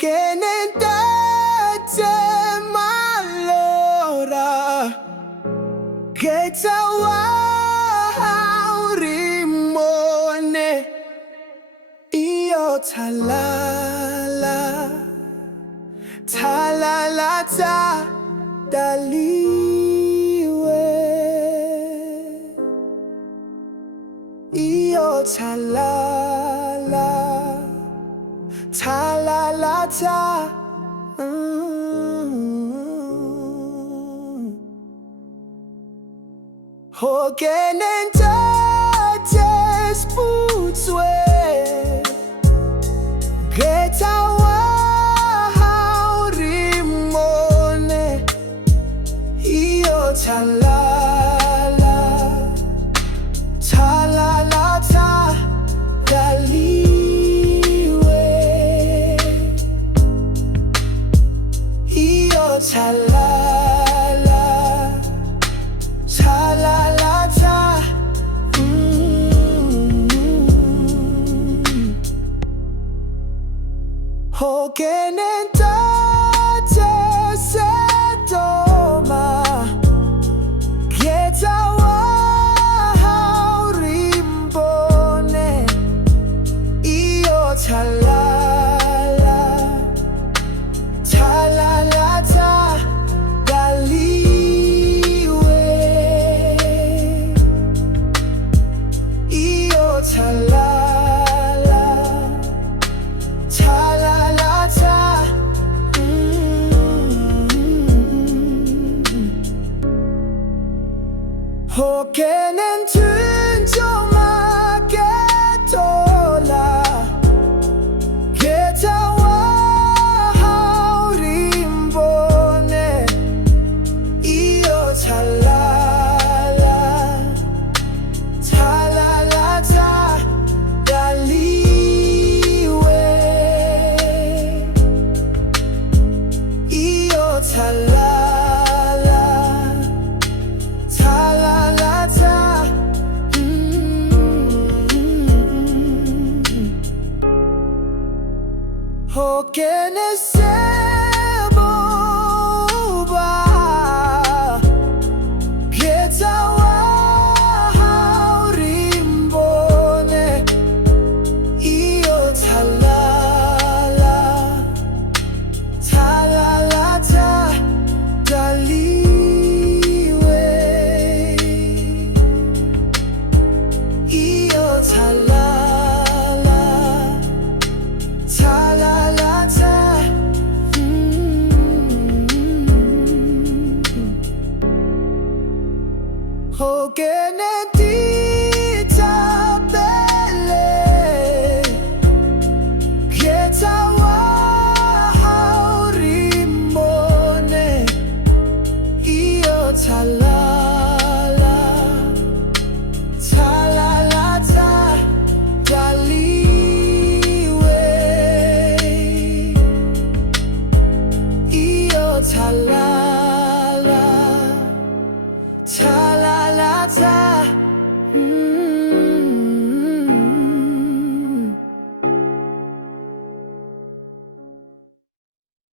Hokenendaje malora Getawa rimone Iyo talala Talala ta daliwe Iyo talala Talala ta Hokenendaje sputswe Getawa rimone Iyo talala Talala ta daliwe Iyo talala Talala ta Hokenendaje setoma Getawa rimbone Iyo talala Talala ta daliwe Iyo talala Talala ta Hokenentunjoma getola Getawa rimbone Iyo talala Talala ta daliwe Iyo talala Talala ta Hokeneseboba Getawa rimbone Iyo talala Talala ta daliwe Iyo talala Talala ta Hokenetita bele Getawa rimbone Iyo talala Talala ta daliwe Iyo talala